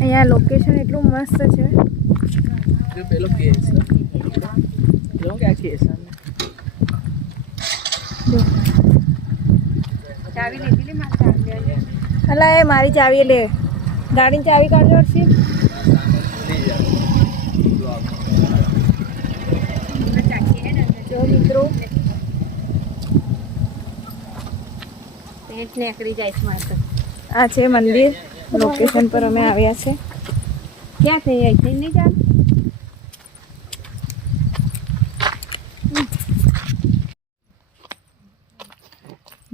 અહીંયા લોકેશન એટલું મસ્ત છે. જો પેલો કેસ પેલો ક્યાં કેસ ચાવી લીધી મારી. અલા એ મારી ચાવી લે. ગાડીની ચાવી કાઢજો હર્ષિત. જો મિત્રો પેટ નીકળી જાય છે મારે. આ છે મંદિર. લોકેશન પર અમે આવ્યા છે. ક્યાં થઈ અહીંથી નહીં ચાલ.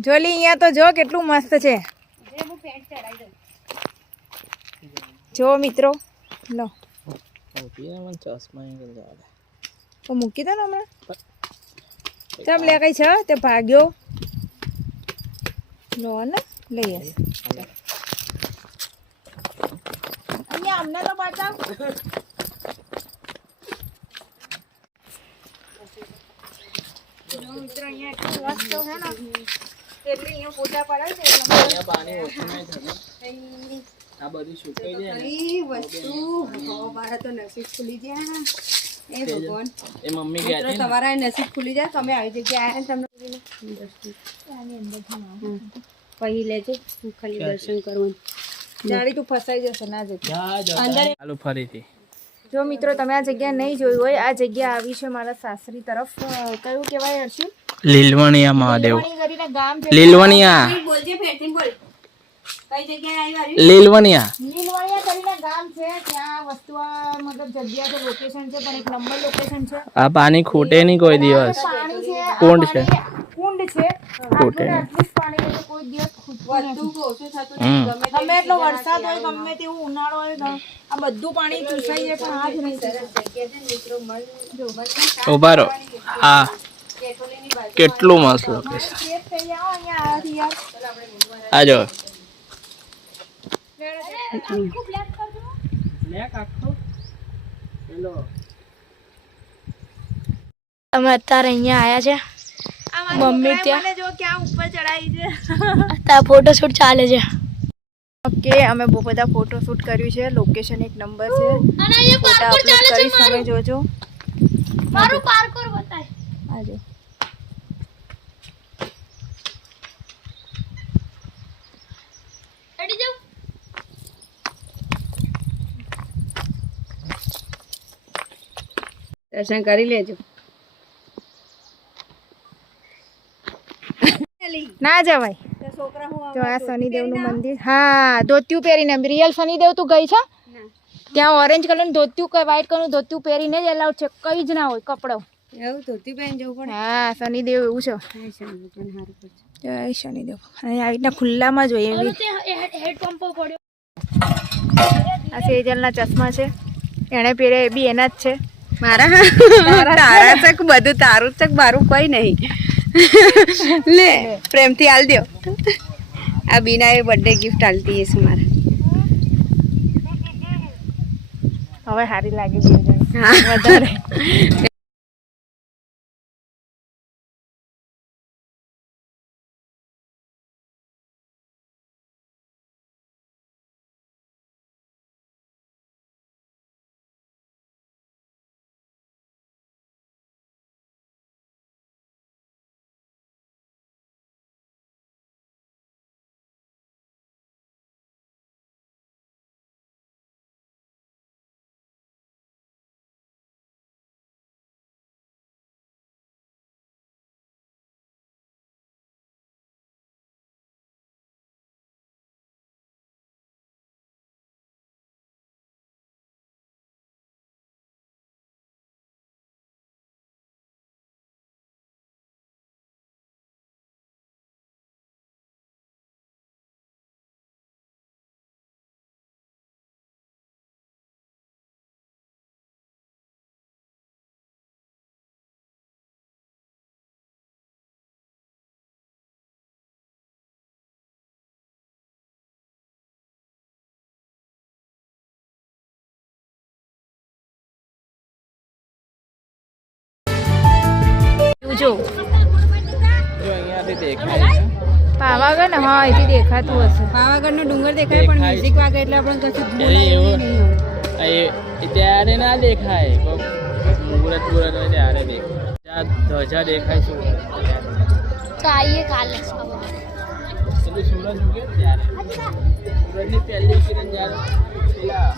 જોલી અહીંયા તો જો કેટલું મસ્ત છે. જો મિત્રો લો તો મૂકી દો ને હમણાં. ચમ લે કઈ છે તે ભાગ્યો લો ને લઈએ. અહીંયા અમને તો બતાવ. મિત્રો અહીંયા એટલું મસ્ત છે ને એટલે અહીંયા ફોટા પડાય છે. અહીંયા પાણી ઓછું નહીં થતું. આ બધી સુકાઈ જાય ને વસ્તુ મારા તો નસીબ ખુલી ગયા. એ ભગવાન એ મમ્મી ગયા મિત્રો તમારા નસીબ ખુલી જાય. તમે આવી જગ્યાએ આવ્યા ને તમને પછી લેજો ખાલી દર્શન કરવાનું. જાડી તું ફસાઈ જશે ના જગ્યા અંદર. ચાલો ફરીથી. જો મિત્રો તમે આ જગ્યા નહીં જોયું હોય, આ જગ્યા આવી છે મારા સાસરી તરફ. કયું કહેવાય હર્ષિત? લીલવણિયા મહાદેવ. કરીને ગામ છે. લીલવણિયા. બોલજે ફેરથી બોલ. કઈ જગ્યાએ આવી? લીલવણિયા. લીલવણિયા કરીને ગામ છે. ત્યાં વસ્તુ મતલબ જગ્યા છે, લોકેશન છે, પણ એક નંબર લોકેશન છે. આ પાણી ખૂટે નહીં કોઈ દિવસ. પાણી છે. કુંડ છે. કુંડ છે. ખૂટે આટલું જ પાણી છે, કોઈ દિવસ ખૂટતું નથી. ગમે એટલો વરસાદ હોય, ગમે તેવું ઉનાળો હોય, આ બધું પાણી ચૂસાઈ જાય પણ આ જ નહીં થાય. ઉભા રહો. આ કેટલું મસ્ત લોકેશન. આ જો અમે અત્યારે અહીંયા આયા છે. મમ્મી ત્યાં જો ક્યાં ઉપર ચડાઈ છે. અત્યારે ફોટોશૂટ ચાલે છે. ઓકે અમે બહુ બધા ફોટોશૂટ કર્યું છે. લોકેશન એક નંબર છે. ફોટા અપલોડ કરીશ, તમે જોજો. મારું પાર્કોર બતાય. આજો રેડી જાવ. દર્શન કરી લેજો. ના જવાય. જો આ શનિદેવ નું મંદિર. હા ધોતિયું પહેરીને. રિયલ શનિદેવ તું ગઈ છે ત્યાં? ઓરેન્જ કલર નું ધોતિયું, વ્હાઈટ કલર નું ધોતિયું પહેરીને જ એલાઉડ છે. કઈ જ ના હોય કપડો. એવું ધોતિયું પહેરીને જવું પડે? હા શનિદેવ એવું છે. જય શનિદેવ. અને આવી રીતના ખુલ્લામાં જોઈએ. હેડ પંપો પડ્યો. આ સેજલના ચશ્મા છે. એણે પહેરે એ બી એના જ છે. મારા તારા ચક બધું તારું ચક મારું કઈ નહીં. લે પ્રેમથી આલ દો. આ બીના એ બર્થડે ગિફ્ટ આલતી છે મારા. હવે સારી લાગે છે વધારે. જો અહીંયાથી દેખાય છે. પાવાગઢ ને હા એથી દેખાતું હશે. પાવાગઢનો ડુંગર દેખાય પણ મ્યુઝિક વાગે એટલે આપણે કશું અરે એવું ત્યારે ના દેખાય મુહૂર્ત હોય ત્યારે દેખાય ધજા દેખાય શું તો આવીએ કાલે એટલે સૂરજ ઉગે ત્યારે સૂરજની પહેલી કિરણ જ્યારે પેલા